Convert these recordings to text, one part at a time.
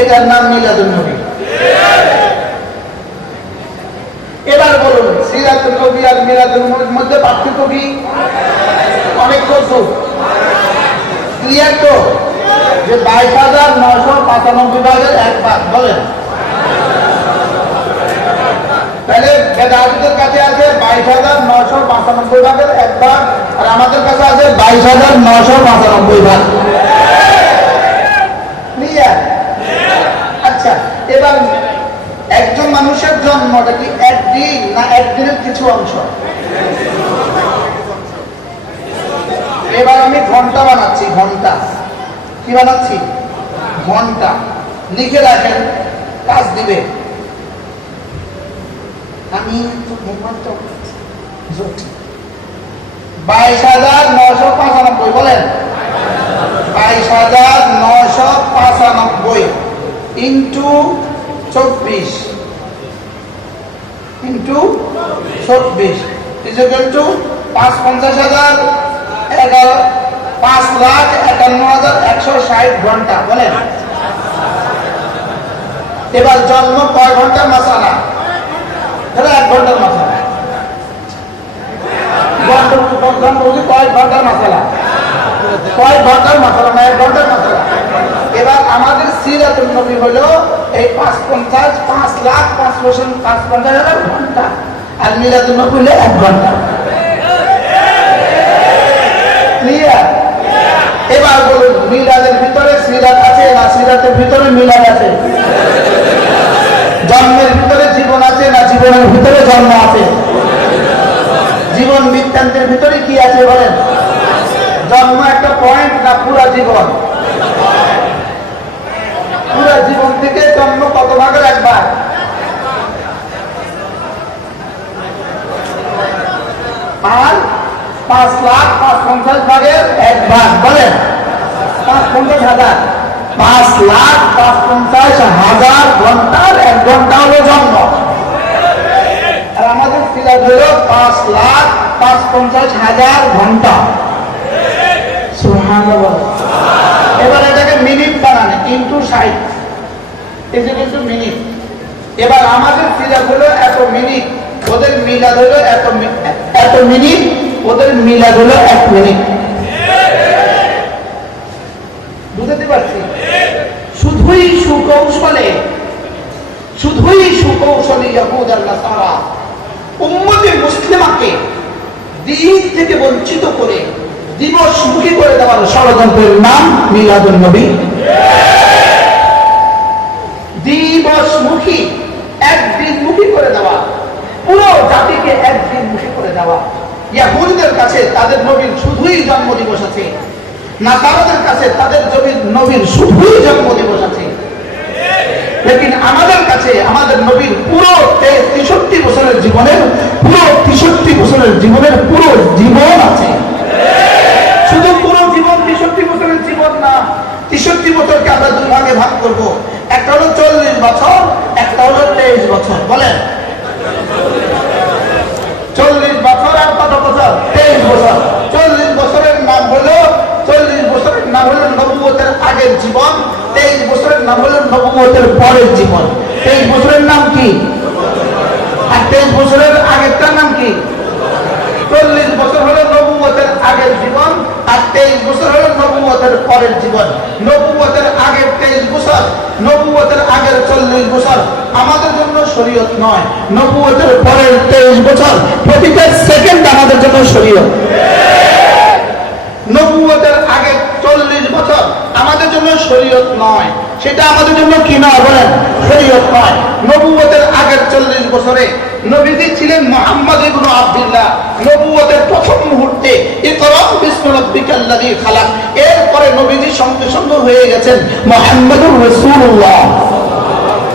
এটার নাম মিলাদুন নবী। এবার বলুন সিরাতুন নবী আর মিলাদুন নবীর মধ্যে পার্থক্য কি? অনেক কিছু। ক্লিয়ার তো যে 22,995 ভাগের এক ভাগ বলেন। তাহলে বেদাতীদের কাছে আছে 22,995 ভাগের এক ভাগ, আর আমাদের কাছে আছে 22,995 ভাগ। ক্লিয়ার? আচ্ছা, এবার একজন মানুষের জন্মটা কি একদিন না একদিনের কিছু অংশ? এবার আমি ঘন্টা বানাচ্ছি। ঘন্টা কি বানাচ্ছি? ঘন্টা। লিখে রাখেন, কাজ দিবে। আমি 22,995 বলেন। 22,995 ইন্টু 24 ইন্টু 24 ইকুয়াল টু 5,50,000 5,51,160 ঘন্টা বলেন। এবার জন্ম কয় ঘন্টার মাসালা? 1 ঘন্টার মাসালা। কয় ঘন্টার মাসালা? কয় ঘন্টার মাসালা না 1 ঘন্টার মাসালা। এবার আমাদের সিরাতুন নবী হলো এই 5,50,000 ঘন্টা, আর মিলাদুন নবী হলো 1 ঘন্টা। ক্লিয়ার? এবার বলুন মিলাদের ভিতরে সিরাত আছে না সিরাতের ভিতরে মিলাদ আছে? জন্মের ভিতরে জীবন আছে না জীবনের ভিতরে জন্ম আছে? জীবন বৃত্তান্তের ভিতরে কি আছে বলেন? জন্ম একটা পয়েন্ট না পুরা জীবন? পুরা জীবন থেকে জন্ম কত ভাগের এক ভাগ? আর 5,50,000 ভাগের এক ভাগ বলেন। 5,50,000 5,50,000 ঘন্টার 1 ঘন্টা হলো জন্ম। আর আমাদের সিরাত হলো 5,55,000 ঘন্টা। সুবহানাল্লাহ। এবার এটাকে মিনিট বানান, ইন্টু 60 ইকুয়াল টু মিনিট। এবার আমাদের সিরাত হলো এত মিনিট, ওদের মিলাদ হলো এত মিনিট, ওদের মিলাদ হলো 1 মিনিট। বুঝতে পারছি? শুধুই সুকৌশলে ইহুদ আর নাসারা উম্মতে মুসলিমাকে দ্বীন থেকে বঞ্চিত করে দিবসমুখী করে দেওয়ার ষড়যন্ত্রের নাম মিলাদুন নবী। দিবসমুখী, একদিনমুখী করে দেওয়া, পুরো জাতিকে একদিনমুখী করে দেওয়া। ইহুদিদের কাছে তাদের নবীর শুধুই জন্ম দিবস আছে, নাসারাদের কাছে তাদের নবীর শুধুই জন্ম দিবস আছে। লেকিন আমাদের কাছে আমাদের নবীর পুরো 63 বছরের জীবনের পুরো জীবন আছে। শুধু পুরো জীবন 63 বছরের জীবন না, 63 বছরকে আমরা 2 ভাগে ভাগ করব। একটা হলো 40 বছর, একটা হলো 23 বছর বলেন। 40 বছর আর কত বছর? 23 বছর। 40 বছরের নাম হলো নবুয়তের আগের জীবন, 23 বছরের নাম হলো নবুয়তের পরের জীবন। 23 বছরের নাম কি? আর 23 বছরের আগেরটার নাম কি? 40 বছর হলো নবুয়তের আগের জীবন, আর 23 বছর হলো নবুয়তের পরের জীবন। নবুয়তের আগের 23 বছর, নবুয়তের আগের 40 বছর আমাদের জন্য শরীয়ত নয়, নবুয়তের পরের 23 বছর প্রতিটা সেকেন্ড আমাদের জন্য শরীয়ত। নবুয়তের আগের 40 বছর আমাদের জন্য শরীয়ত নয়, সেটা আমাদের জন্য কি নয় বলেন? শরীয়ত নয়। নবুয়তের আগের 40 বছরে নবীজি ছিলেন মুহাম্মদ ইবনে আব্দুল্লাহ। নবুয়তের প্রথম মুহূর্তে ইকরা বিসমি রাব্বিকাল্লাযী খালাক, এরপরে নবীজি সঙ্গে সঙ্গে হয়ে গেছেন মুহাম্মদুর রাসূলুল্লাহ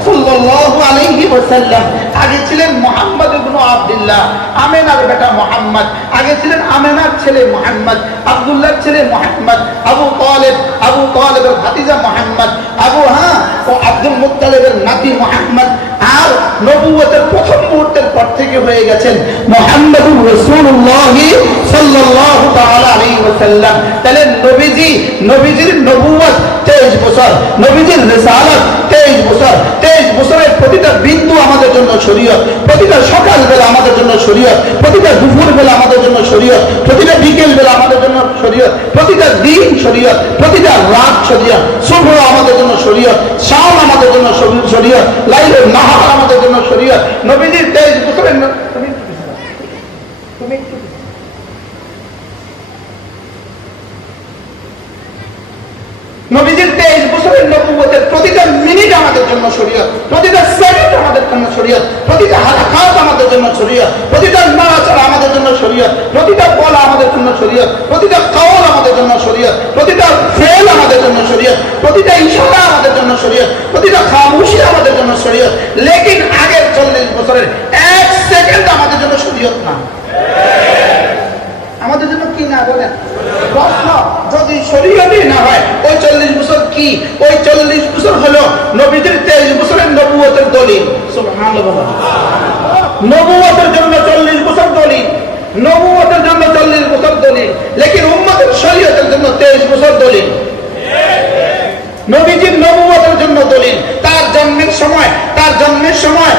সাল্লাল্লাহু আলাইহি ওয়াসাল্লাম। আগে ছিলেন মুহাম্মদ ইবনে আব্দুল্লাহ, আমেনার বেটা মুহাম্মদ। আগে ছিলেন আমেনার ছেলে মুহাম্মদ, আব্দুল্লাহর ছেলে মুহাম্মদ, আবু তালেবের ভাতিজা মুহাম্মদ, ও আব্দুল মুত্তালিবের নাতি মুহাম্মদ। আর নবুয়তের প্রথম মুহূর্তের পর থেকে হয়ে গেছেন মুহাম্মদুর রাসূলুল্লাহ সাল্লাল্লাহু তাআলা আলাইহি ওয়াসাল্লাম। তাহলে নবীজির নবুয়ত 23 বছর, নবীজির রিসালাত বছর, 23 বছরের প্রতিটা বিন্দু আমাদের জন্য শরীয়ত, প্রতিটা সকাল বেলা আমাদের জন্য শরীয়ত, প্রতিটা দুপুর বেলা আমাদের জন্য শরীয়ত, প্রতিটা বিকেল বেলা আমাদের জন্য শরীয়ত, প্রতিটা দিন শরীয়ত, প্রতিটা রাত শরীয়ত, সুবহ আমাদের জন্য শরীয়ত, শাম আমাদের জন্য শরীয়ত, লাইলুন নাহার আমাদের জন্য শরীয়ত। নবীজির 23 বছরের নবীজির 23 বছরের নবুয়তের প্রতিটা মিনিট আমাদের জন্য শরীয়ত, প্রতিটা সেকেন্ড আমাদের জন্য শরীয়ত, প্রতিটা হারাকাত আমাদের জন্য শরীয়ত, প্রতিটা নড়াচড়া আমাদের জন্য শরীয়ত, প্রতিটা বলা আমাদের জন্য শরীয়ত, প্রতিটা কওল আমাদের জন্য শরীয়ত, প্রতিটা ফেল আমাদের জন্য শরীয়ত, প্রতিটা ইশারা আমাদের জন্য শরীয়ত, প্রতিটা খামোশি আমাদের জন্য শরীয়ত। লেকিন আগের 40 বছরের 1 সেকেন্ড আমাদের জন্য শরীয়ত না। আমাদের জন্য কি না বলেন? প্রশ্ন, যদি শরীয়তই না হয় ওই 40 বছর কি? ওই 40 বছর হলো নবীজির 23 বছরের নবুয়তের দলিল। সুবহানাল্লাহ। নবুয়তের জন্য 40 বছর দলিল, নবুয়তের জন্য 40 বছর দলিল, লেকিন উম্মতের শরীয়তের জন্য 23 বছর দলিল। নবীজির নবুয়তের জন্য দলিল, তার জন্মের সময়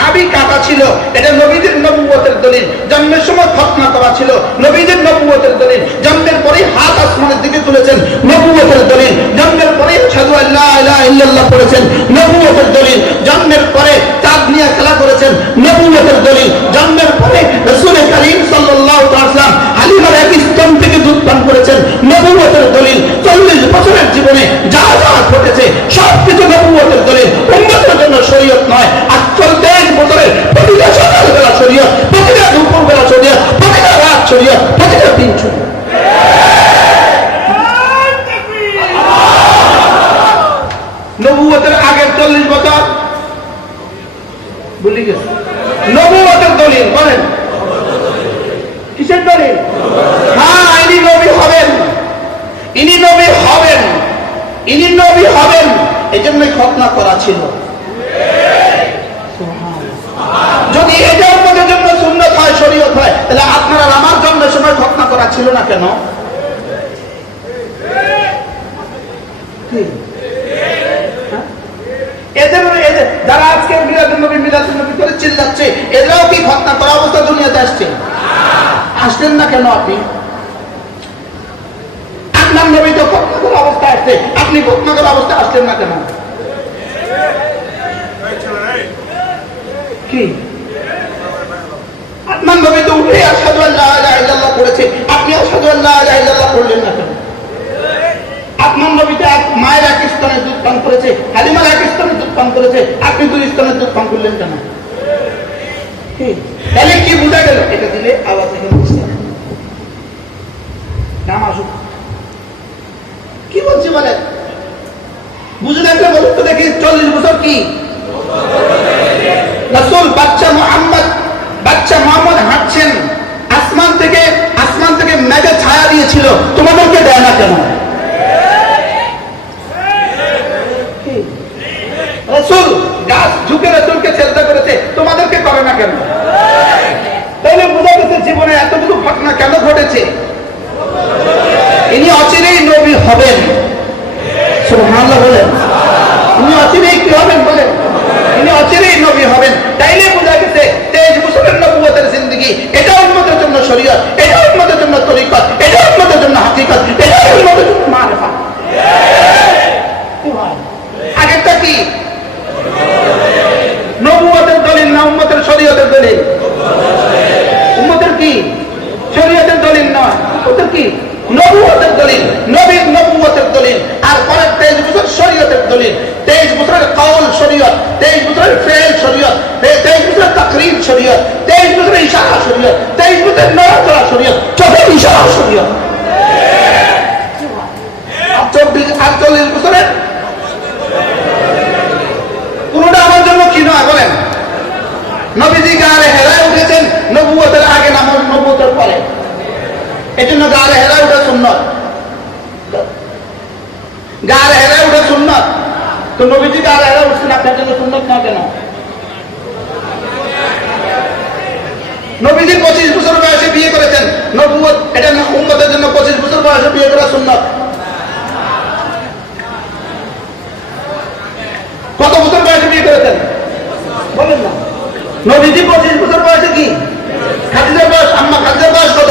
নাভি কাটা ছিল, এটা নবীদের নবুয়তের দলিল। জন্মের সময় খতনা করা ছিল, নবীদের নবুয়তের দলিল। জন্মের পরে হাত আসমানের দিকে তুলেছেন, নবুয়তের দলিল। জন্মের পরে আশহাদু আল্লা ইলাহা ইল্লাল্লাহ পড়েছেন, নবুয়তের দলিল। জন্মের পরে চাঁদ নিয়ে খেলা করেছেন, নবুয়তের দলিল। জন্মের পরে রাসূল করিম সাল্লাল্লাহু আলাইহি ওয়াসাল্লাম হালিমার এক স্তন থেকে দুধ পান করেছেন, নবুয়তের দলিল। 40 বছরের জীবনে যা যা ঘটেছে সবকিছু নবুয়তের দলিল, উম্মতের জন্য শরীয়ত নয়। আর 23 বছরের প্রতিটা সকাল বেলা শরীয়ত, প্রতিটা দুপুর বেলা শরীয়ত, প্রতিটা রাত শরীয়ত, প্রতিটা দিন শরীয়ত। নবুয়তের আগের 40 বছর ভুলে গেছে। নবুয়তের দলিল বলেন, কিসের দলিল? হ্যাঁ, ইনি নবী হবেন, ইনি নবী হবেন, ইনি নবী হবেন, এজন্যই খতনা করা ছিল। যদি এটা উম্মতের জন্য সুন্নাত হয়, শরীয়ত হয়, তাহলে আপনার আর আমার জন্মের সময় খতনা করা ছিল না কেন? এদের যারা আজকে মিলাদুন নবী করে চিল্লাচ্ছে, এরাও কি খতনা করা অবস্থা দুনিয়াতে আসছে? আসলেন না কেন আপনি? আপনার নবী তো খতনা করা অবস্থা আসছে, আপনি খতনা করা অবস্থা আসলেন না কেন? কি আপনার নবী তো উঠে আশহাদু আল্লা ইলাহা ইল্লাল্লাহ পড়েছে, আপনি আশহাদু আল্লা ইলাহা ইল্লাল্লাহ পড়লেন না কেন? আপনার নবী তো মায়ের এক স্তনে দুধ পান করেছে, হালিমার এক স্তনে দুধ পান করেছে, আপনি 2 স্তনের দুধ পান করলেন কেন? তাহলে কি বোঝা গেল? এটা দিলে আওয়াজ এখানে বুঝতে হবে। নাম আসুক, কি বলছি বলেন? বুঝে দেখলে বলুন তো দেখি 40 বছর কি? রাসূল বাচ্চা মুহাম্মদ হাঁটছেন, আসমান থেকে মেঘে ছায়া দিয়েছিল, তোমাদেরকে দেয় না কেন? রাসূল গাছ ঝুঁকে রাসূলকে সিজদা করেছে, তোমাদেরকে করে না কেন? তাহলে বোঝা গেছে জীবনে এতটুকু ঘটনা কেন ঘটেছে। ইনি অচিরেই নবী হবেন। সুবহানাল্লাহ বলেন। ইনি অচিরেই কি হবেন বলেন? ইনি অচিরেই নবী হবেন। তাইলে বোঝা গেছে 23 বছরের নবুয়তের জিন্দেগি, এটা উম্মতের জন্য শরীয়ত, এটা উম্মতের জন্য তরিকত, এটা উম্মতের জন্য হাকিকত, এটা উম্মতের জন্য মারিফাত। আগেরটা কি? নবুয়তের দলিল না উম্মতের শরীয়তের দলিল? উম্মতের কি? শরীয়তের দলিল নয়, ওদের কি? নবুয়তের দলিল, নবীর নবুয়তের দলিল। আর পরের 23 বছর শরীয়তের দলিল। 23 বছরের কওল শরীয়ত, 23 বছরের ফেল শরীয়ত, 23 বছরের তাকরীর শরীয়ত, 23 বছরের ইশারা শরীয়ত, 23 বছরের নড়াচড়া শরীয়ত, চোখের ইশারা শরীয়ত। আর 40 বছরের কোনটা আমার জন্য কি নয় বলেন? নবীজি গায়ে হেরায় উঠেছেন নবুয়তের আগে, নামাজ নবুয়তের পরে। এই জন্য গায়ে হেরায় উঠে সুন্নত, গায়ে হেরায় উঠে সুন্নত। তো নবীজি গায়ে হেরায় উঠছেন, আপনার জন্য সুন্নত না কেন? নবীজি 25 বছর বয়সে বিয়ে করেছেন, নবুয়ত এটা উম্মতের জন্য 25 বছর বয়সে বিয়ে করা সুন্নত। নবীজি 25 বছর বয়সে কি খাদিজার বয়স, আম্মা খাদিজার বয়স কত?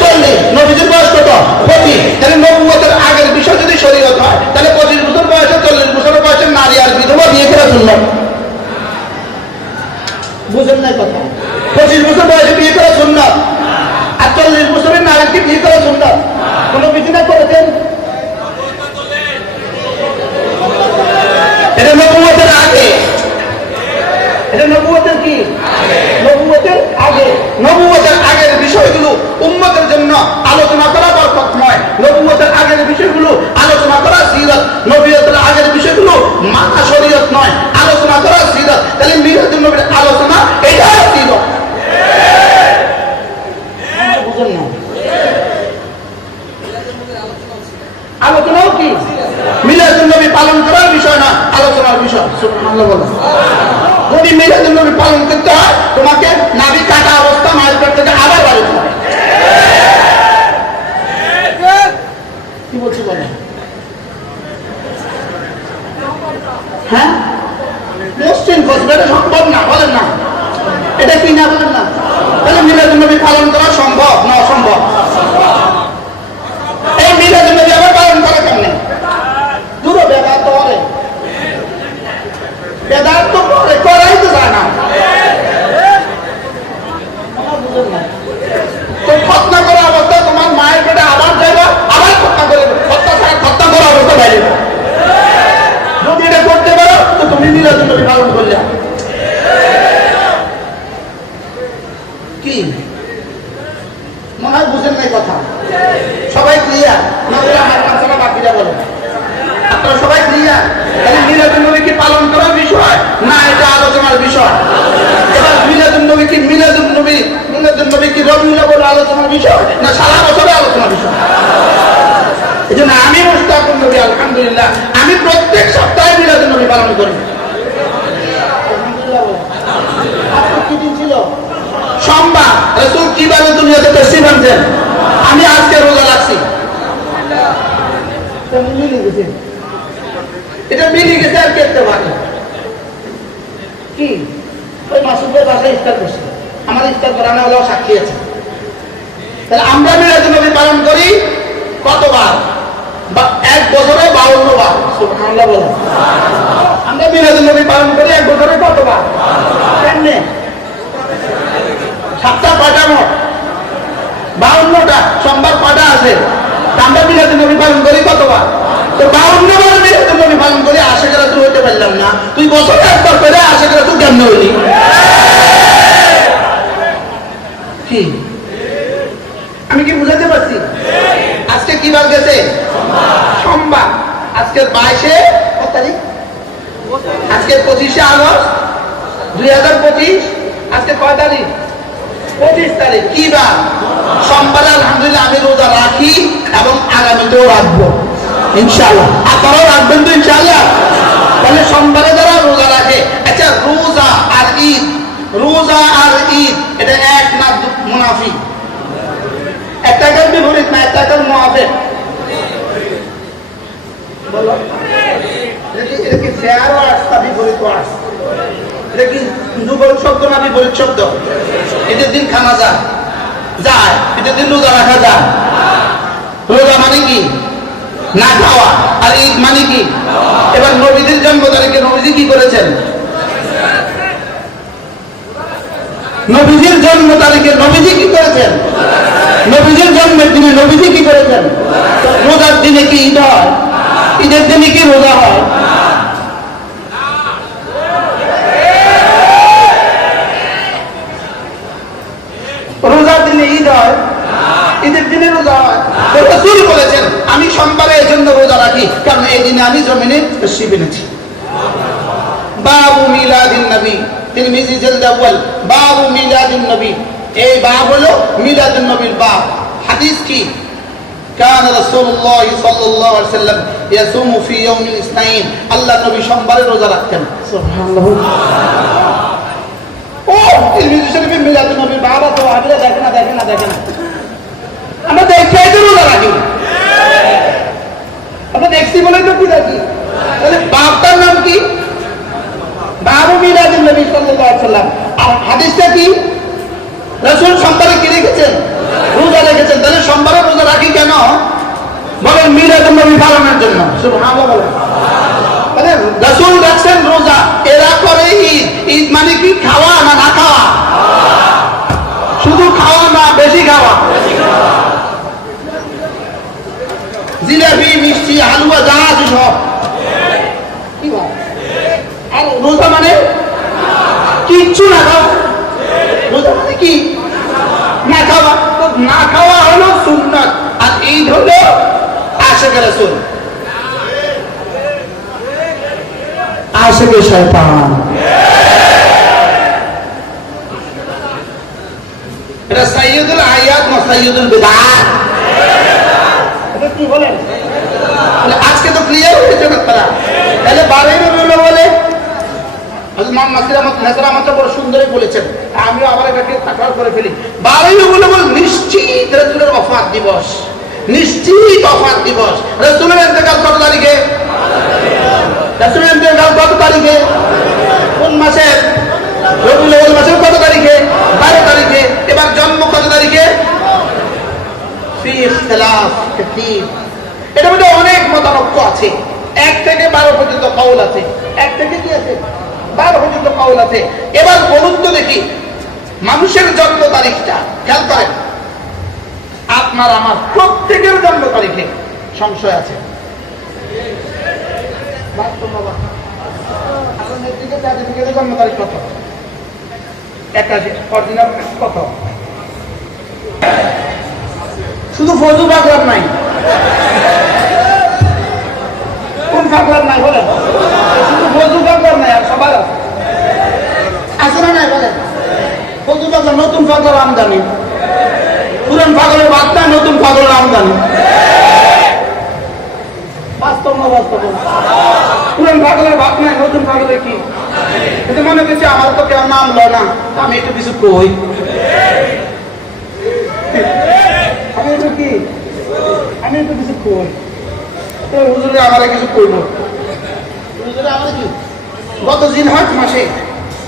40। নবীজির বয়স কত? 25। তাহলে নবুয়তের আগের বিষয় যদি শরীয়ত হয়, তাহলে 25 বছর বয়সে 40 বছর বয়সের নারী আর বিধবা বিয়ে করা সুন্নাত। বুঝেন না কথা? 25 বছর বয়সে বিয়ে করা সুন্নাত, আর 40 বছরের নারীকে বিয়ে করা সুন্নাত। কোনো বিধিনা করেছেন? এটা নবুয়তের আগে, এটা নবুয়তের কি? নবুয়তের আগে। নবুয়তের আগের বিষয়গুলো উম্মতের জন্য আলোচনা করা বরকতময়। নবুয়তের আগের বিষয়গুলো আলোচনা করা সিরাত। নবুয়তের আগের বিষয়গুলো মাথা শরীয়ত নয়, আলোচনা করা সিরাত। তাহলে মিলাদুন নবীর আলোচনা এটা সিরাত। বুঝেন না? আলোচনাও কি? মিলাদুন নবী পালন করার বিষয় না, আলোচনার বিষয়। সুবহানাল্লাহ বলেন। যদি মিলাদুন নবী পালন করতে হয়, তোমাকে নাভি কাটা অবস্থা মায়ের পেট থেকে আবার বাড়ি যেতে হবে। কি বলছি বলেন? হ্যাঁ, মুসলিম খোঁজবে, এটা সম্ভব না, বলেন না। এটা কি না বলেন না? তাহলে মিলাদুন নবী পালন করা সম্ভব না অসম্ভব? এই মিলাদুন নবী আবার পালন করা কেমনে? দূর বেদাত তো করে, বেদাত তো করে, করাই তো যায় না। তো খতনা করা অবস্থা তোমার মায়ের পেটে আবার যাইবা, আবার খতনা করে, খতনা করা অবস্থা বাইরে। যদি এটা করতে পারো তো তুমি মিলাদুন নবী পালন করলে। কি মনে হয় বুঝেন নাই কথা? সবাই ক্লিয়ার? আমার কাছে বাকিরা বলে আপনারা সবাই ক্লিয়ার? তাহলে মিলাদুন নবী কি পালন করার বিষয় না এটা আলোচনার বিষয়? এবার মিলাদুন নবী কি রবিউল আউয়াল আলোচনার বিষয় না সারা বছরে আলোচনার বিষয়? এই জন্য আমি মুস্তাকুন নবী আলহামদুলিল্লাহ আমি প্রত্যেক সপ্তাহে মিলাদুন নবী পালন করি। আজকে কি দিন ছিল? সোমবার। রাসূল কিভাবে দুনিয়াতে তশরীফ আনছেন? আমি আজকে রোজা রাখছি। এটা মিলে গেছে আর কেটে পারে কি? ওই মাসুদের বাসায় ইফতার করছে, আমার ইফতার করানো হলো সাক্ষী আছে। তাহলে আমরা মিলাদুন নবী পালন করি কতবার? এক বছরে 52 বার। সুবহানাল্লাহ বলেন। আমরা মিলাদুন নবী পালন করি এক বছরে কতবার? কেমনে? 7টা 5টা মোট 52টা। সোমবার 5টা আছে। আমরা মিলাদুন নবী পালন করি কতবার? তো 52 বার মিলাদুন নবী পালন করি। আশিক রাসূল হইতে পারলাম না, তুই বছরে একবার করে আশিক রাসূল কেমনে হইলি? কি আমি কি বুঝাতে পারছি? আজকে কি বার গেছে? সোমবার। আজকে 22 কত তারিখ? আজকে 25 আগস্ট 2025। আজকে কয় তারিখ? 25 তারিখ। কি বার? সোমবার। আলহামদুলিল্লাহ আমি রোজা রাখি এবং আগামীতেও রাখবো ইনশাআল্লাহ। আপনারাও রাখবেন তো ইনশাআল্লাহ? তাহলে সোমবারে যারা রোজা রাখে, আচ্ছা রোজা আর ঈদ, রোজা আর ঈদ এটা এক না মুনাফি? একটাকার বিপরীত না একটাকার মুআফিক? বলো এটা কি ফেয়ার ওয়ার্ডস না বিপরীত ওয়ার্ডস? এটা কি যুগল শব্দ না বিপরীত শব্দ? ঈদের দিন খানা যায়, ঈদের দিন রোজা রাখা যায়। রোজা মানে কি? না খাওয়া। আর ঈদ মানে কি? এবার নবীদের জন্ম তারিখে নবীজি কি করেছেন? নবীজির জন্ম তারিখে নবীজি কি করেছেন? নবীজির জন্মের দিনে নবীজি কি করেছেন? রোজার দিনে কি ঈদ হয়? ঈদের দিনে কি রোজা হয়? রোজার দিনে ঈদ হয়, ঈদের দিনে রোজা হয়। রাসূল বলেছেন আমি সোমবারে এই জন্য রোজা রাখি কারণ এই দিনে আমি জমিনে তশরীফ এনেছি। বাবু মিলাদিন নবী, তিরমিজি জিলদ আউয়াল, বাবু মিলাদিন নবী। এই বাব হলো মিলাদুন নবীর বাব। হাদিস কি? কান রাসূলুল্লাহ সাল্লাল্লাহু আলাইহি ওয়াসাল্লাম ইয়াসুমু ফি ইয়াউমিল ইসনাইন। আল্লাহ নবী সোমবারে রোজা রাখতেন। সুবহানাল্লাহ। ও তিরমিজি শরীফে মিলাদুন নবীর বাব তো আগে দেখে না আমরা দেখেই তো রোজা রাখি। আমরা দেখছি বলে তো কি রাখি। তাহলে বাপটার নাম কি? বাবু মিলাদুন নবী সাল্লাল্লাহু সাল্লাম। আর হাদিসটা কি? রাসূল সোমবারে কি রেখেছেন? রোজা রেখেছেন। তাহলে সোমবারে রোজা রাখি কেন? বলেন মিলাদুন নবী পালনের জন্য। সুবহানাল্লাহ বলেন। তাহলে রাসূল রাখছেন রোজা, এরা করে ঈদ। ঈদ মানে কি? খাওয়া না না খাওয়া? শুধু খাওয়া না, বেশি খাওয়া। জিলাপি, মিষ্টি, হালুয়া, যা আছে সব। কি বল? আর রোজা মানে কিচ্ছু না খাওয়া। রোজা মানে কি? না খাওয়া। তো না খাওয়া হলো সুন্নাত, আর ঈদ হলো আশিকে রাসূল, আশিকে শয়তান। এটা সাইয়্যিদুল আয়াত না সাইয়্যিদুল বিদআত? এটা কি বলেন? আজকে তো ক্লিয়ার হয়েছে ব্যাপারটা। তাহলে 12 রবিউল বলে হযরত মুহাম্মদ নাসির আহমদ বড় সুন্দরই বলেছেন, আমিও আবার এটাকে তাকরার করে ফেলি। 12 রবিউল বলে নিশ্চিত রাসূলের ওফাত দিবস, নিশ্চিত ওফাত দিবস। রাসূলের ইন্তেকাল কত তারিখে? রাসূলের ইন্তেকাল কত তারিখে? কোন মাসে? রবিউল আউয়াল মাসের কত তারিখে? 12 তারিখে। এবার জন্ম কত তারিখে? ফি ইখতিলাফ কাসীর। এটার মধ্যে অনেক মতানক্য আছে। 1 থেকে 12 পর্যন্ত কওল আছে। 1 থেকে কি আছে? 12 পর্যন্ত কওল আছে। এবার বলুন তো দেখি, মানুষের জন্ম তারিখটা খেয়াল করেন। আপনার আমার প্রত্যেকের জন্ম তারিখে সংশয় আছে। জন্ম তারিখ কত? 81। অরিজিনাল কত? শুধু ফজু পাগলার নাই। কোন পাগলার নাই বলেন? শুধু ফজু পাগলার নাই, আর সবার আছে। আছে না নাই বলেন? ফজু পাগলার, নতুন পাগলার আমদানি। পুরান পাগলের বাদ নাই, নতুন পাগলের আমদানি। বাস্তব না বাস্তব? পুরান পাগলের বাদ নাই, নতুন পাগলের কি? কিন্তু মনে করছি আমার তো কেউ নাম লো না, আমি একটু কিছু কই। আমি একটু কি? আমি একটু কিছু কই। হুজুরে আমারে কিছু কইব। হুজুরে আমারে কি? গত জিলহজ মাসে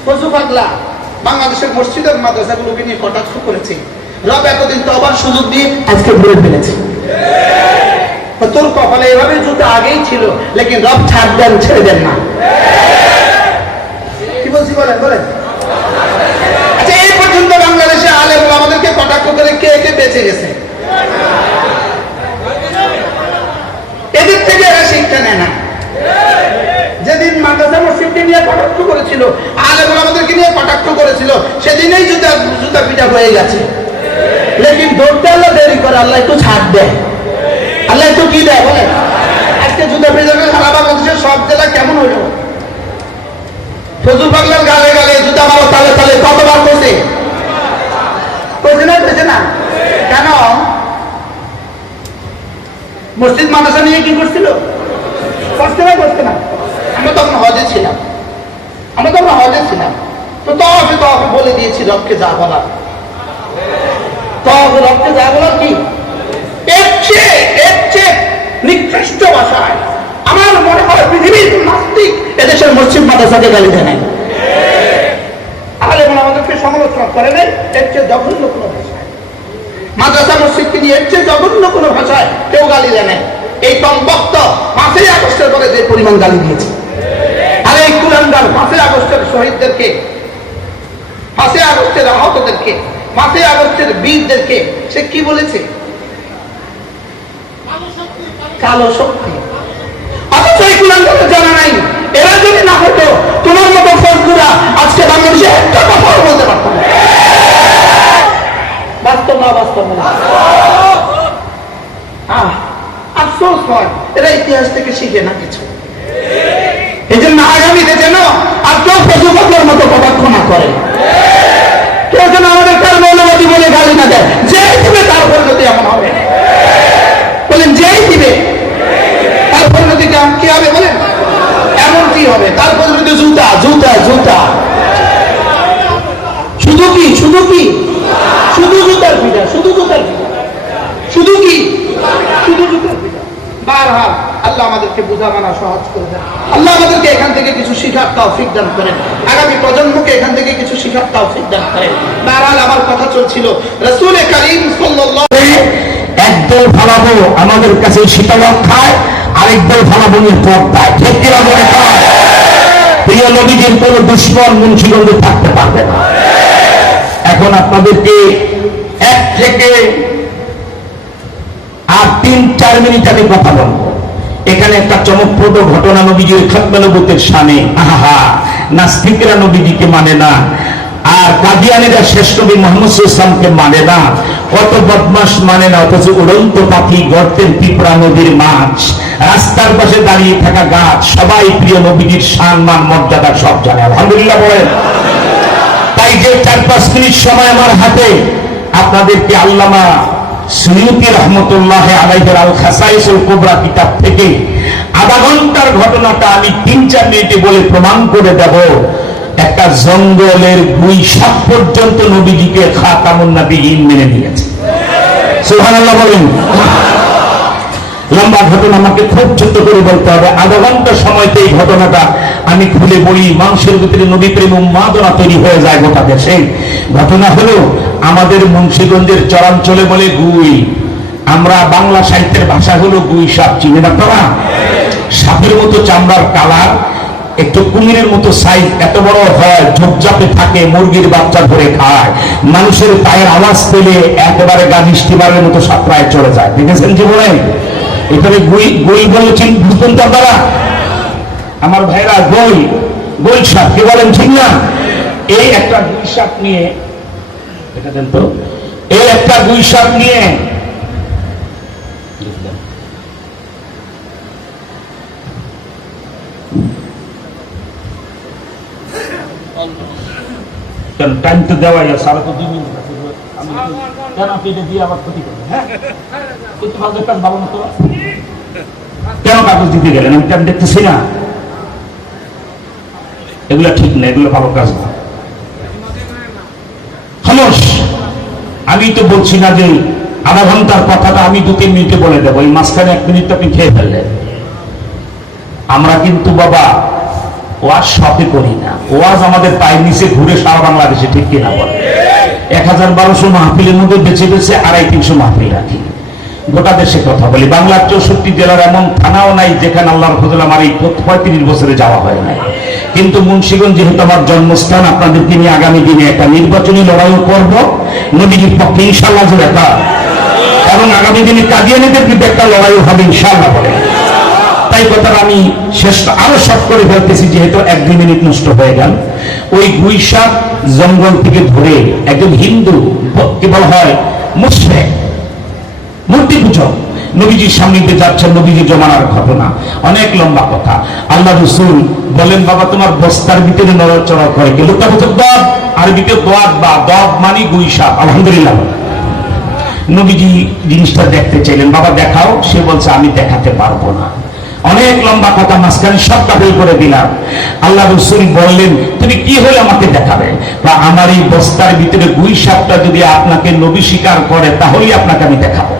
ফজু পাগলা বাংলাদেশের মসজিদ আর মাদ্রাসাগুলোকে নিয়ে কটাক্ষ করেছে। রব এতদিন তো আবার সুযোগ দিয়ে আজকে ভুলে ফেলেছে। তোর কপালে এভাবে জুতো আগেই ছিল, লেকিন রব ছাড় দেন, ছেড়ে দেন না। কি বলছি বলেন? বলেন। আচ্ছা, এই পর্যন্ত বাংলাদেশে আলেম আমাদেরকে কটাক্ষ করে কে কে বেঁচে গেছে? এদের থেকে এরা শিক্ষা নেয় না। যেদিন মাদ্রাসা মসজিদকে নিয়ে কটাক্ষ করেছিল, আলেম আমাদেরকে নিয়ে কটাক্ষ করেছিল, সেদিনেই জুতা পিটা হয়ে গেছে। লেকিন ধরতে আল্লাহ দেরি করে, আল্লাহ একটু ছাড় দেয়। আল্লাহ একটু কি দেয় বলেন? আজকে জুতা পিটা সারা বাংলাদেশের সব জেলা কেমন হইল? ফজু পাগলার গালে গালে জুতা মারো, তালে তালে কতবার করছে? করছে না? করছে না? কেন? মসজিদ মাদ্রাসা নিয়ে কি করছিল? করছে না? করছে না? আমরা তখন হজে ছিলাম। তো তবে বলে দিয়েছি রবকে যা বলার। তবে রবকে যা বলার কি? এর চেয়ে নিকৃষ্ট ভাষায় আমার মনে হয় পৃথিবীর নাস্তিক এদেশের মসজিদ মাদ্রাসাকে গালি দেয় নাই। আলেমরা আমাদেরকে সমালোচনা করে নাই এর চেয়ে জঘন্য কোনো ভাষায়। মাদ্রাসা মসজিদকে নিয়ে এর চেয়ে জঘন্য কোনো ভাষায় কেউ গালি দেয় নাই। এই কমবক্ত 5ই আগস্টের পরে যে পরিমাণ গালি দিয়েছে, আর এই কুলাঙ্গার 5ই আগস্টের শহীদদেরকে, 5ই আগস্টের আহতদেরকে, 5ই আগস্টের বীরদেরকে সে কি বলেছে? কালো শক্তি। অথচ এই কুলাঙ্গারের জানা নাই, এরা যদি না হতো তোমার মতো ফজলুরা আজকে বাংলাদেশে একটা কথাও বলতে পারতাম না। বাস্তব না? বাস্তব না? আফসোস হয় এরা ইতিহাস থেকে শিখে না কিছু। এই জন্য আগামীতে যেন আর কেউ ফজলু পাগলার মতো কটাক্ষ না করে, কেউ যেন আমাদের কার মৌলবাদী বলে গালি না দেয়। যেই দিবে তার পরিণতি এমন হবে। বলেন, যেই দিবে তার পরিণতি কি হবে? বলেন, এমন কি হবে? তার পরিণতি জুতা জুতা জুতা। শুধু কি? শুধু কি? শুধু জুতার পিঠা, শুধু জুতার পিঠা, শুধু কি? শুধু জুতার পিঠা। বারহাল আল্লাহ আমাদেরকে বোঝা মানা সহজ করে দেন। আল্লাহ আমাদেরকে এখান থেকে কিছু শিখার তৌফিক দান করেন, আগামী প্রজন্মকে এখান থেকে কিছু শিখার তৌফিক দান করেন। বারবার আমার কথা চলছিল, রাসূল কারীম সাল্লাল্লাহু আলাইহি একদল ফালাবো আমাদের কাছে শীতলক খায়, আরেকদল ফালাবো পর্দায়। ঠিক কিনা বলে? প্রিয় নবীজির কোন দুশ্মন মুন্সিগঞ্জে থাকতে পারবে না। এখন আপনাদেরকে 1 থেকে আর 3-4 মিনিট আমি কথা বলবো। এখানে একটা চমকপ্রদ ঘটনা নবীজির খাতমে নবুয়তের শানে। আহা, নাস্তিকরা নবীজিকে মানে না, আর কাদিয়ানীরা শেষ নবী মুহাম্মদ সাল্লাল্লাহু আলাইহি ওয়াসাল্লামকে মানে না। কত বদমাশ মানে না, অথচ উড়ন্ত পাখি, গর্তের পিঁপড়া, নদীর মাছ, রাস্তার পাশে দাঁড়িয়ে থাকা গাছ, সবাই প্রিয় নবীজির সম্মান মর্যাদা সব জানে। আলহামদুলিল্লাহ বলেন। তাই যে 4-5 মিনিট সময় আমার হাতে, আপনাদেরকে আল্লামা সুয়ুতী রহমতুল্লাহ আলাইহির আল খাসাইসুল কুবরা কিতাব থেকে আধা ঘন্টার ঘটনাটা আমি 3-4 মিনিটে বলে প্রমাণ করে দেব। একটা জঙ্গলের গুই সাপ পর্যন্ত নবীজিকে খাতামুন নবিয়্যিন মেনে নিয়েছে। সুবহানাল্লাহ বলেন। লম্বা ঘটনা, আমাকে খুব ছোট্ট করে বলতে হবে। আধা ঘন্টা সময়তে এই ঘটনাটা আমি খুলে বলি, মানুষের ভিতরে নবী প্রেম উন্মাদনা তৈরি হয়ে যায় গোটা দেশে। ঘটনা হলো, আমাদের মুন্সিগঞ্জের চরাঞ্চলে বলে গুই, আমরা বাংলা সাহিত্যের ভাষা হলো গুই সাপ। চিনেন আপনারা? সাপের মতো চামড়ার কালার, একটু কুমিরের মতো সাইজ, এত বড় হয়, ঝোপঝাপে থাকে, মুরগির বাচ্চা ধরে খায়, মানুষের পায়ের আওয়াজ পেলে একেবারে গা মিষ্টিবারের মতো সাপ্রায় চলে যায়। দেখেছেন জীবনে? এখানে গই বলেছেন, বুঝতেন তো আপনারা? আমার ভাইরা, গই সাপ কি বলেন, ঠিক না? এই একটা গুই সাপ নিয়ে, এটা দেন তো, এই একটা গুই সাপ নিয়ে টাইম তো দেওয়াই আছে, আর তো 2 মিনিট আছে। কেন আপনি এটা দিয়ে আবার ক্ষতি করবেন? হ্যাঁ, কিন্তু ভালো কাজ, ভালো মতো কেন কাগজ দিতে গেলেন? আমি টাইম দেখতেছি না, এগুলা ঠিক না, এগুলো ভালো কাজ না। খামোশ। আমি তো বলছি না যে আধা ঘন্টার কথাটা আমি 2-3 মিনিটে বলে দেবো, এই মাঝখানে 1 মিনিট আপনি খেয়ে ফেললেন। আমরা কিন্তু বাবা ওয়াজ শপে করি না, ওয়াজ আমাদের পায়ের নিচে ঘুরে সারা বাংলাদেশে। ঠিক কিনা বলে? 1000-1200 মাহফিলের মধ্যে বেছে বেছে 250-300 মাহফিল রাখি, গোটা দেশে কথা বলি। বাংলার 64 জেলার এমন থানাও নাই যেখানে আল্লাহর ফজলে আমার এই 35 বছরে যাওয়া হয় নাই। কিন্তু মুন্সিগঞ্জ যেহেতু আমার জন্মস্থান, আপনাদেরকে নিয়ে আগামী দিনে একটা নির্বাচনী লড়াইও করব নবীজির পক্ষে ইনশাআল্লাহ জোরে কথা, এবং আগামী দিনে কাদিয়ানীদের বিরুদ্ধে একটা লড়াইও হবে ইনশাআল্লাহ বলে। তাই কথাটা আমি শেষ আরো শর্ট করে ফেলতেছি, যেহেতু 1-2 মিনিট নষ্ট হয়ে গেল। ওই গুই সাপ জঙ্গল থেকে ধরে একজন হিন্দু, কি বলা হয়, মুশরিক, মূর্তি পূজক, নবীজির সামনে দিয়ে যাচ্ছেন। নবীজির জমানার ঘটনা, অনেক লম্বা কথা। আল্লাহ রাসূল বলেন, বাবা তোমার বস্তার ভিতরে নড়াচড়া করে কি? লোকাবচক দব, আরবিতে দোয়াত বা দব মানে গুই সাপ। আলহামদুলিল্লাহ। নবীজি জিনিসটা দেখতে চাইলেন, বাবা দেখাও। সে বলছে আমি দেখাতে পারবো না। অনেক লম্বা কথা, মাঝখানে সবটা বের করে দিলাম। আল্লাহ রাসূল বললেন, তুমি কি হলে আমাকে দেখাবে? বা আমার এই বস্তার ভিতরে গুই সাপটা যদি আপনাকে নবী স্বীকার করে, তাহলেই আপনাকে আমি দেখাবো।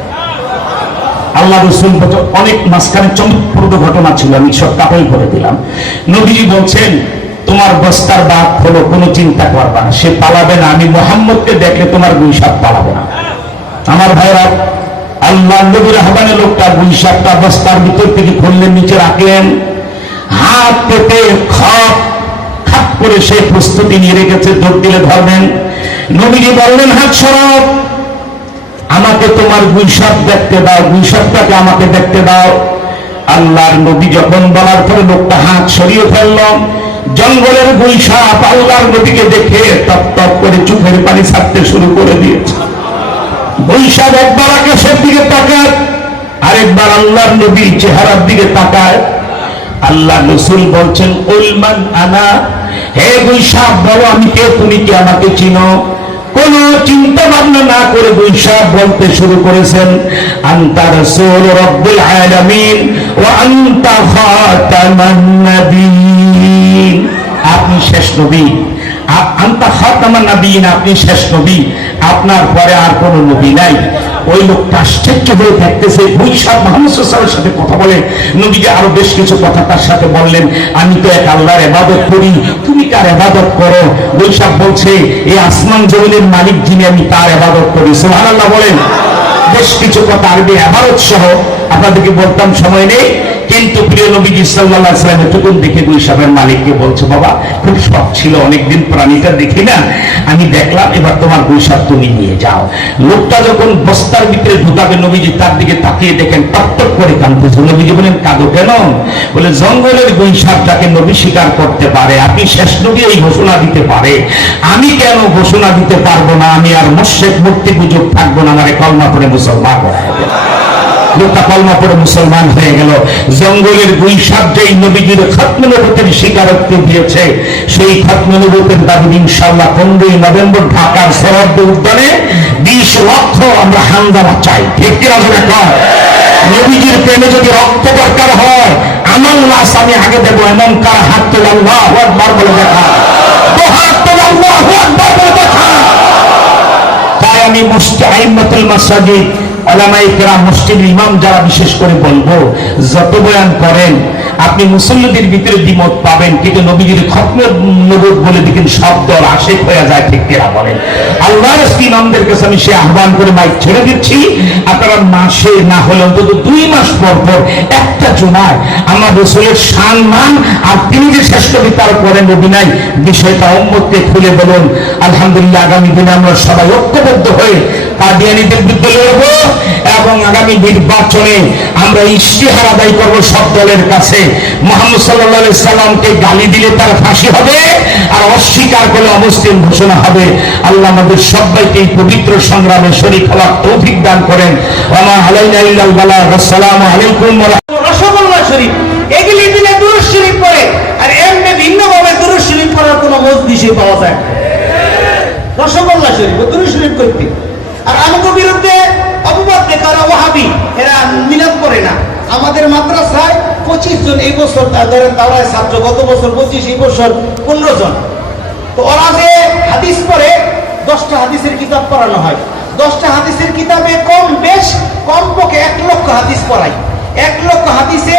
আল্লাহ রাসূল অনেক মাঝখানে চমকপ্রদ ঘটনা ছিল, আমি সবটা বের করে দিলাম। নবীজি বলছেন, তোমার বস্তার বাপ হলো, কোনো চিন্তা করবা না, সে পালাবে না। আমি মুহাম্মদকে দেখলে তোমার গুই সাপ পালাবে না। আমার ভাইরা, আল্লাহ নবীর আহ্বানে লোকটা গুই সাপটা বস্তার ভিতর থেকে খুললেন, নিচে রাখলেন, হাত পেতে খাপ করে সে প্রস্তুতি নিয়ে রেখেছে, দৌড় দিলে ধরবেন। নবীজি বললেন, হাত সরাও, আমাকে তোমার গুই সাপ দেখতে দাও, গুই সাপটাকে আমাকে দেখতে দাও। আল্লাহর নবী যখন বলার পরে লোকটা হাত সরিয়ে ফেলল, জঙ্গলের গুই সাপ আল্লাহর নবীকে দেখে টপ টপ করে চোখের পানি ছাড়তে শুরু করে দিয়েছে। গুই সাপ একবার আকাশের দিকে তাকায়, আরেকবার আল্লাহর নবীর চেহারার দিকে তাকায়। আল্লাহ রাসূল বলছেন, উলমান আনা, হে গুই সাপ বলো আমি কে, তুমি কি আমাকে চিনো? কোন চিন্তা ভাবনা না করে গুই সাপ বলতে শুরু করেছেন, আনতা রাসূল রাব্বুল আলামিন ওয়া আনতা খাতামান নবিয়্যিন, আপনি শেষ নবী, আনতা খাতামান নবীন, আপনি শেষ নবী, আপনার পরে আর কোন নবী নাই। ওই লোকটা আশ্চর্য হয়ে দেখতেছে বৈশাখ মুহাম্মদ সাল্লাল্লাহু আলাইহি ওয়াসাল্লামের সাথে কথা বলে। নবীজি আরো বেশ কিছু কথা তার সাথে বললেন, আমি তো এক আল্লাহর ইবাদত করি, তুমি কার ইবাদত করো? বৈশাখ বলছে, এই আসমান জমিনের মালিক যিনি, আমি তার ইবাদত করি। সুবহানাল্লাহ বলেন। বেশ কিছু কথা আরবি ইবাদত সহ আপনাদেরকে বলতাম, সময় নেই, কিন্তু প্রিয় নবীজি সাল্লাল্লাহু আলাইহি ওয়াসাল্লাম এতক্ষণ দেখে বৈশাখের মালিককে বলছে, বাবা খুব শখ ছিল, অনেকদিন প্রাণীটা দেখি না, আমি দেখলাম, এবার তোমার বৈশাখ তুমি নিয়ে যাও। লোকটা যখন বস্তার ভিতরে ঢুকাবে, নবীজি তার দিকে তাকিয়ে দেখেন টকটক করে কাঁদতেছে। নবীজি বলেন, কাঁদো কেন? বলে, জঙ্গলের বৈশাখটাকে নবী স্বীকার করতে পারে, আপনি শেষ নবী এই ঘোষণা দিতে পারে, আমি কেন ঘোষণা দিতে পারবো না? আমি আর মুশরিক মূর্তি পূজক থাকবো না, আমারে কলমা পড়ে মুসলমান করা হবে। লোকটা কলমা পড়ে মুসলমান হয়ে গেল। জঙ্গলের বৈশাখ যেই নবীজির খাতমে নবুয়তের স্বীকারোক্তি দিয়েছে, সেই খাতমে নবুয়তের দাবি ইনশাআল্লাহ 15ই নভেম্বর ঢাকার সোহরাওয়ার্দী উদ্যানে 20 লক্ষ আমরা হাঙ্গামা চাই। ঠিক কিনা বলে কর? নবীজির প্রেমে যদি রক্ত দরকার হয়, আমার লাশ আমি আগে দেবো। এমন কার হাত তোলা, আল্লাহু আকবার বলে দেখা, তো হাত তোলা, আল্লাহু আকবার বলে দেখা। তাই আমি আইম্মাতুল মাসাজিদ, উলামায়ে কেরাম, মসজিদের ইমাম যারা, বিশেষ করে বলবো, যত বয়ান করেন আপনি মুসল্লিদের ভিতরে দ্বিমত পাবেন, কিন্তু নবীজির খতমে নবুয়ত বলে দেখেন শব্দ আশেক হয়ে যায়। ঠিক কিনা বলেন? আল্লাহর ইমামদের কাছে আমি সে আহ্বান করে মাইক ছেড়ে দিচ্ছি, আপনারা মাসে না হলে অন্তত 2 মাস পর পর একটা জুমায় আমার রাসূলের সম্মান আর তিনি যে শ্রেষ্ঠ নবী, তার পরে নবী নাই, বিষয়টা উম্মতকে খুলে বলুন। আলহামদুলিল্লাহ, আগামী দিনে আমরা সবাই ঐক্যবদ্ধ হয়ে কাদিয়ানীদের বিরুদ্ধে লড়ব এবং আগামী নির্বাচনে আমরা ইশতিহার আদায় করব সব দলের কাছে। মুহাম্মদ সাল্লাল্লাহু আলাইহি সাল্লামকে গালি দিলে তার ফাঁসি হবে, আর অস্বীকার করলে অমুসলিম ঘোষণা হবে। আল্লাহ আমাদের সবাইকে এই পবিত্র সংগ্রামে শরীক হওয়ার তৌফিক দান করেন। ওয়া মা আলাইনা ইল্লাল বালাগ। আসসালামু আলাইকুম ওয়া রসগোল্লা শরীফ এগুলি দিলে দুরূদ শরীফ পড়ে, আর এমনি ভিন্নভাবে দুরূদ শরীফ পড়ার কোনো মজলিসে পাওয়া যায় না। রসগোল্লা শরীফ দুরূদ শরীফ করতে, আর আমাদের বিরুদ্ধে অপবাদ দেখারা ওয়াহাবি, এরা মিলাদ করে না। আমাদের মাদ্রাসায় 25 জন এই বছর, ধরেন তাওরায় ছাত্র, গত বছর 25, এই বছর 15 জন। তো ওরা যে হাদিস পড়ে, 10টা হাদিসের কিতাব পড়ানো হয়। 10টা হাদিসের কিতাবে কমপক্ষে 1 লক্ষ হাদিস পড়ায়। 1 লক্ষ হাদিসে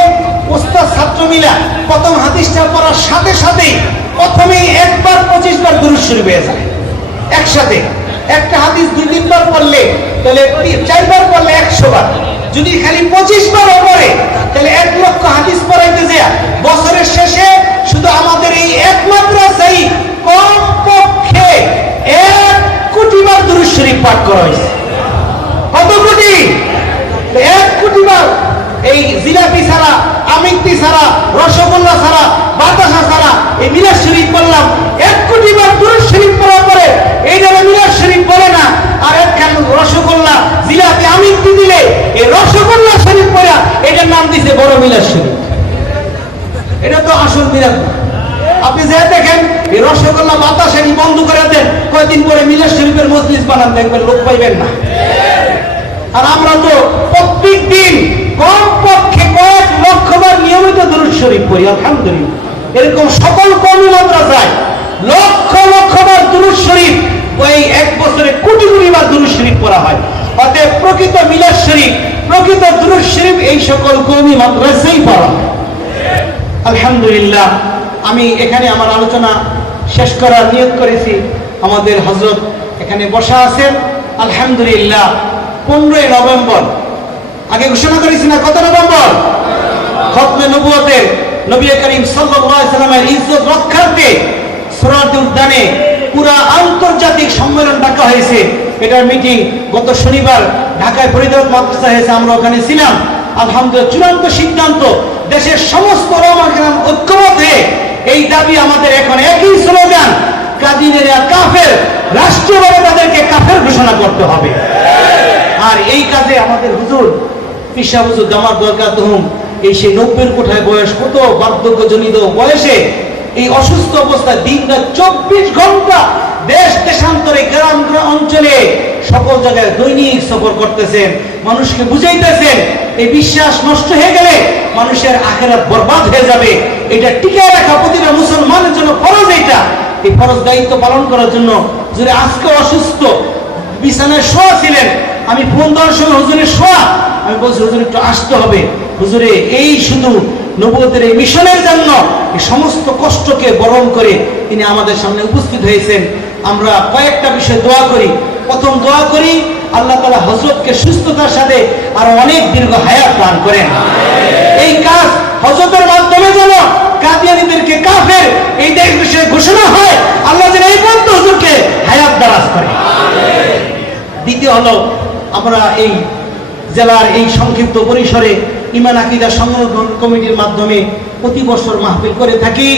ওস্তাদ ছাত্র মিলা প্রথম হাদিসটা পড়ার সাথে সাথেই প্রথমেই একবার 25 বার দুরূদ শরীফ হয়ে যায় একসাথে। একটা হাদিস 2-3 বার পড়লে, তাহলে 4 বার পড়লে 100 বার। যদি খালি 25 বার পড়ে, তাহলে 1 লক্ষ হাদিস পড়াইতে যায় বছরের শেষে শুধু আমাদের এই এক মাদ্রাসায় কমপক্ষে 1 কোটি বার দুরূদ শরীফ পাঠ করা হয়েছে। কত কোটি? 1 কোটি বার। এই জিলাপি ছাড়া, আমিত্তি ছাড়া, রসগোল্লা ছাড়া, বাতাসা ছাড়া এই মিলাদ শরীফ বললাম 1 কোটি বার দুরূদ শরীফ পড়ার পরে এই যারা মিলাদ শরীফ বলে না, আর একখান রসগোল্লা, জিলাপি, আমিত্তি দিলে এই রসগোল্লা শরীফ পড়া এটার নাম দিছে বড় মিলাদ শরীফ। এটা তো আসল মিলাদ না। আপনি যে দেখেন এই রসগোল্লা, বাতাসানি বন্ধ করে দেন, কয়েকদিন পরে মিলাদ শরীফের মজলিস বানান, দেখবেন লোক পাইবেন না। আর আমরা তো প্রত্যেক দিন কমপক্ষে কয়েক লক্ষ বার নিয়মিত দুরূদ শরীফ পড়ি। আলহামদুলিল্লাহ, এরকম সকল কওমি মাদ্রাসায় লক্ষ লক্ষ বার দুরূদ শরীফ, ওই 1 বছরে কোটি কোটি বার দুরূদ শরীফ পড়া হয়। অতএব প্রকৃত মিলাদ শরীফ, প্রকৃত দুরূদ শরীফ এই সকল কওমি মাদ্রাসায় পড়া হয়। আলহামদুলিল্লাহ, আমি এখানে আমার আলোচনা শেষ করার নিয়ত করেছি। আমাদের হযরত এখানে বসা আছেন। আলহামদুলিল্লাহ, 15ই নভেম্বর আগে ঘোষণা করেছি না, কত নভেম্বর? খতমে নবুয়তের নবী করিম সাল্লাল্লাহু আলাইহি সাল্লামের ইজ্জত রক্ষার্থে সোহরাওয়ার্দী উদ্যানে পুরা আন্তর্জাতিক সম্মেলন ডাকা হয়েছে। এটার মিটিং গত শনিবার ঢাকায় ফরিদাবাদ মাদ্রাসা হয়েছে, আমরা ওখানে ছিলাম। আলহামদুলিল্লাহ, চূড়ান্ত সিদ্ধান্ত, দেশের সমস্ত উলামা কেরাম ঐক্যবদ্ধ হয়ে এই দাবি আমাদের এখন একই স্লোগান, কাদিয়ানীরা কাফের, রাষ্ট্রীয়ভাবে তাদেরকে কাফের ঘোষণা করতে হবে। আর এই কাজে আমাদের হুজুর পিসা হুজুর জামাত দরকার তহুম, এই সেই 90 কোঠায় বয়স, কত বার্ধক্যজনিত বয়সে এই অসুস্থ অবস্থায় দিনরাত 24 ঘন্টা দেশ দেশান্তরে, গ্রাম অঞ্চলে, সকল জায়গায় দৈনিক সফর করতেছেন, মানুষকে বুঝাইতেছেন এই বিশ্বাস নষ্ট হয়ে গেলে মানুষের আখিরাত বরবাদ হয়ে যাবে। এটা টিকায় রাখা প্রতিটা মুসলমানের জন্য ফরজ। এটা এই ফরজ দায়িত্ব পালন করার জন্য। হুজুরে আজকে অসুস্থ, বিছানায় শোয়া ছিলেন, আমি ফোন দেওয়ার সময় হুজুরের শোয়া, আমি বলছি হুজুর একটু আসতে হবে। হুজুরে এই শুধু নবুয়তের এই মিশনের জন্য এই সমস্ত কষ্টকে বরণ করে তিনি আমাদের সামনে উপস্থিত হয়েছেন। আমরা কয়েকটা বিষয়ে দোয়া করি। প্রথম দোয়া করি, আল্লাহ তাআলা হযরতকে সুস্থতার সাথে আরো অনেক দীর্ঘ হায়াত দান করেন। এই কাজ হযরতের মাধ্যমে যেন কাদিয়ানীদেরকে কাফের এই দেশ বিষয়ে ঘোষণা হয়, আল্লাহ যেন এই পর্যন্ত হুজুরকে হায়াত দারাজ করে। দ্বিতীয় হলো, আমরা এই জেলার এই সংক্ষিপ্ত পরিসরে ঈমান আকীদা সংরক্ষণ কমিটির মাধ্যমে প্রতি বছর মাহফিল করে থাকি।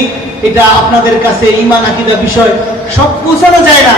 এটা আপনাদের কাছে ঈমান আকীদা বিষয় সব পৌঁছানো যায় না,